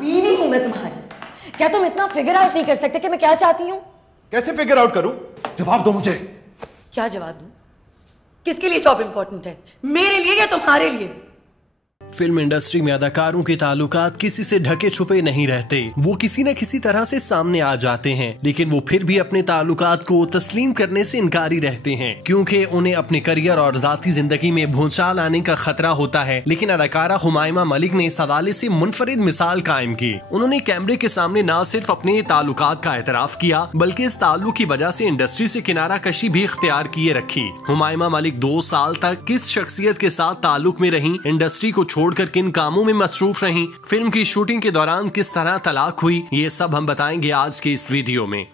बीवी हूं मैं तुम्हारी। क्या तुम इतना फिगर आउट नहीं कर सकते कि मैं क्या चाहती हूं? कैसे फिगर आउट करूं? जवाब दो मुझे। क्या जवाब दूं? किसके लिए जॉब इंपॉर्टेंट है, मेरे लिए या तुम्हारे लिए? फिल्म इंडस्ट्री में अदाकारों के ताल्लुकात किसी से ढके छुपे नहीं रहते। वो किसी न किसी तरह से सामने आ जाते हैं, लेकिन वो फिर भी अपने ताल्लुकात को तस्लीम करने से इनकारी रहते हैं, क्योंकि उन्हें अपने करियर और जाती जिंदगी में भूचाल आने का खतरा होता है। लेकिन अदाकारा हुमायमा मलिक ने इस हवाले से मुनफरिद मिसाल कायम की। उन्होंने कैमरे के सामने न सिर्फ अपने ताल्लुकात का एतराफ किया, बल्कि इस ताल्लुक की वजह से इंडस्ट्री से किनारा कशी भी इख्तियार किए रखी। हुमायमा मलिक 2 साल तक किस शख्सियत के साथ ताल्लुक में रही, इंडस्ट्री को छोड़कर किन कामों में मसरूफ रहीं, फिल्म की शूटिंग के दौरान किस तरह तलाक हुई, ये सब हम बताएंगे आज के इस वीडियो में।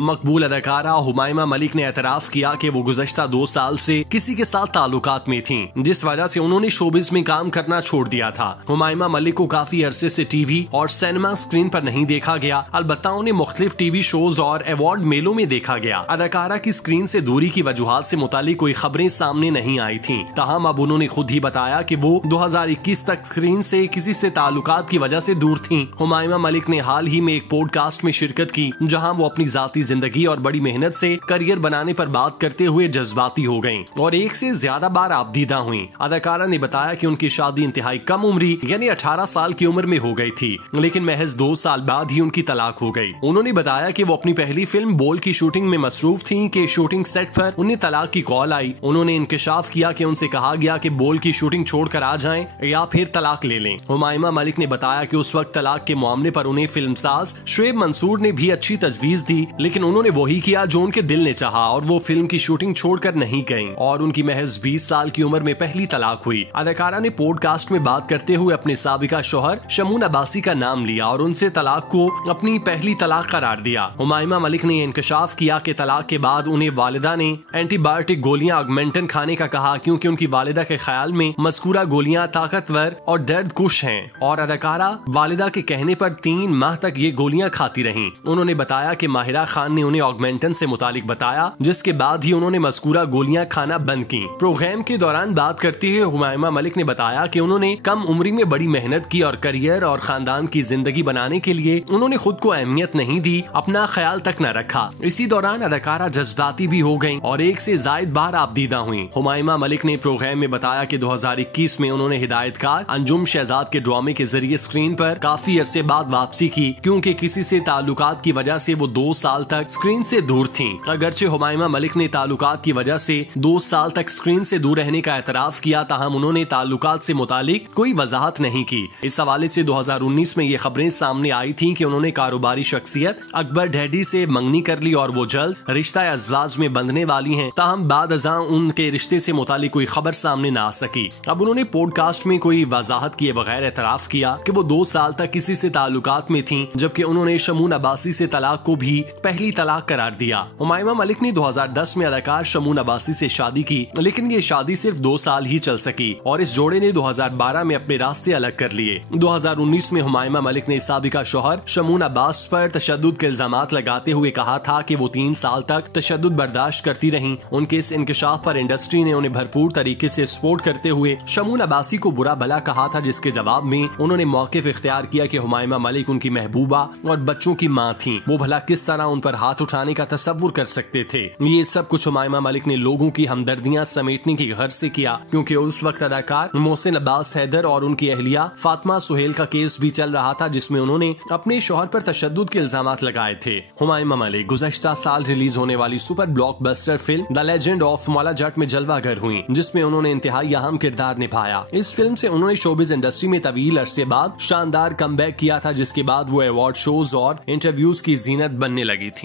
मकबूल अदाकारा हुमायमा मलिक ने एतराफ किया कि वो गुज़श्ता 2 साल से किसी के साथ ताल्लुकात में थीं, जिस वजह से उन्होंने शोबिज में काम करना छोड़ दिया था। हुमायमा मलिक को काफी अरसे से टीवी और सिनेमा स्क्रीन पर नहीं देखा गया, अलबत्ता उन्हें मुख्तलिफ टीवी शोज और अवार्ड मेलों में देखा गया। अदाकारा की स्क्रीन से दूरी की वजूहात से मुतालिक कोई खबरें सामने नहीं आई थी। ताहम अब उन्होंने खुद ही बताया कि वो 2021 तक स्क्रीन से किसी से ताल्लुकात की वजह से दूर थी। हुमायमा मलिक ने हाल ही में एक पॉडकास्ट में शिरकत की, जहाँ वो अपनी जाती जिंदगी और बड़ी मेहनत से करियर बनाने पर बात करते हुए जज्बाती हो गईं और एक से ज्यादा बार आपदीदा हुईं। अदाकारा ने बताया कि उनकी शादी इंतहाई कम उम्री यानी 18 साल की उम्र में हो गई थी, लेकिन महज 2 साल बाद ही उनकी तलाक हो गई। उन्होंने बताया कि वो अपनी पहली फिल्म बोल की शूटिंग में मसरूफ थीं कि शूटिंग सेट पर उन्हें तलाक की कॉल आई। उन्होंने इंकशाफ किया कि उनसे कहा गया कि बोल की शूटिंग छोड़कर आ जाएं या फिर तलाक ले लें। हुमायमा मलिक ने बताया कि उस वक्त तलाक के मामले पर उन्हें फिल्मसाज शुएब मंसूर ने भी अच्छी तजवीज दी, लेकिन उन्होंने वही किया जो उनके दिल ने चाहा और वो फिल्म की शूटिंग छोड़कर नहीं गईं और उनकी महज 20 साल की उम्र में पहली तलाक हुई। अदाकारा ने पॉडकास्ट में बात करते हुए अपने साबिका शौहर शमून अब्बासी का नाम लिया और उनसे तलाक को अपनी पहली तलाक करार दिया। हुमायमा मलिक ने इंकशाफ किया कि तलाक के बाद उन्हें वालिदा ने एंटीबायोटिक गोलियां ऑगमेंटन खाने का कहा, क्योंकि उनकी वालिदा के ख्याल में मज़कूरा गोलियां ताकतवर और दर्द कुश हैं और अदाकारा वालिदा के कहने पर 3 माह तक ये गोलियां खाती रहीं। उन्होंने बताया कि माहिरा खान ने उन्हें ऑगमेंटन से मुतालिक बताया, जिसके बाद ही उन्होंने मज़कूरा गोलियां खाना बंद की। प्रोग्राम के दौरान बात करते हुए हुमायमा मलिक ने बताया कि उन्होंने कम उम्री में बड़ी मेहनत की और करियर और खानदान की जिंदगी बनाने के लिए उन्होंने खुद को अहमियत नहीं दी, अपना ख्याल तक न रखा। इसी दौरान अदाकारा जज्बाती भी हो गयी और एक से जायद बार आपदीदा हुई। हुमायमा मलिक ने प्रोग्राम में बताया कि 2021 में उन्होंने हिदायतकार अंजुम शहजाद के ड्रामे के जरिए स्क्रीन पर काफी अरसे बाद वापसी की, क्योंकि किसी से ताल्लुकात की वजह से वो 2 साल तक स्क्रीन से दूर थीं। अगरचे हुमायमा मलिक ने ताल्लुकात की वजह से 2 साल तक स्क्रीन से दूर रहने का एतराफ किया, ताहम उन्होंने ताल्लुकात से मुतालिक कोई वजाहत नहीं की। इस हवाले से 2019 में ये खबरें सामने आई थीं कि उन्होंने कारोबारी शख्सियत अकबर डैडी से मंगनी कर ली और वो जल्द रिश्ता अज़वाज में बंधने वाली हैं, ताहम बाद अज़ां उनके रिश्ते से मुतालिक कोई खबर सामने न आ सकी। अब उन्होंने पॉडकास्ट में कोई वजाहत किए बगैर एतराफ किया कि वो 2 साल तक किसी से ताल्लुकात में थीं, जबकि उन्होंने शमून अब्बासी से तलाक को भी पहली तलाक करार दिया। हुमायमा मलिक ने 2010 में अदाकार शमून अब्बासी से शादी की, लेकिन ये शादी सिर्फ 2 साल ही चल सकी और इस जोड़े ने 2012 में अपने रास्ते अलग कर लिए। 2019 में हुमायमा मलिक ने साबिका शौहर शमून अब्बास पर तशद्दुद के इल्जामात लगाते हुए कहा था कि वो 3 साल तक तशद्दुद बर्दाश्त करती रहीं। उनके इस इंकशाफ पर इंडस्ट्री ने उन्हें भरपूर तरीके से सपोर्ट करते हुए शमून अब्बासी को बुरा भला कहा था, जिसके जवाब में उन्होंने मौक़िफ़ इख्तियार किया कि हुमायमा मलिक उनकी महबूबा और बच्चों की माँ थी, वो भला किस तरह उन पर हाथ उठाने का तसव्वुर कर सकते थे। ये सब कुछ हुमायमा मलिक ने लोगों की हमदर्दियां समेटने की गर्ज से किया, क्योंकि उस वक्त अदाकार मोहसिन अब्बास हैदर और उनकी अहलिया फातिमा सुहेल का केस भी चल रहा था, जिसमें उन्होंने अपने शौहर पर तशद्दुद के इल्जामात लगाए थे। हुमायमा मलिक गुज़श्ता साल रिलीज होने वाली super blockbuster film the legend of Maula Jatt में जलवागर हुई, जिसमें उन्होंने इंतहाई अहम किरदार निभाया। इस फिल्म से उन्होंने शोबिज इंडस्ट्री में तवील अरसे बाद शानदार कमबैक किया था, जिसके बाद वो अवार्ड शोज और इंटरव्यूज की जीनत बनने लगी थी।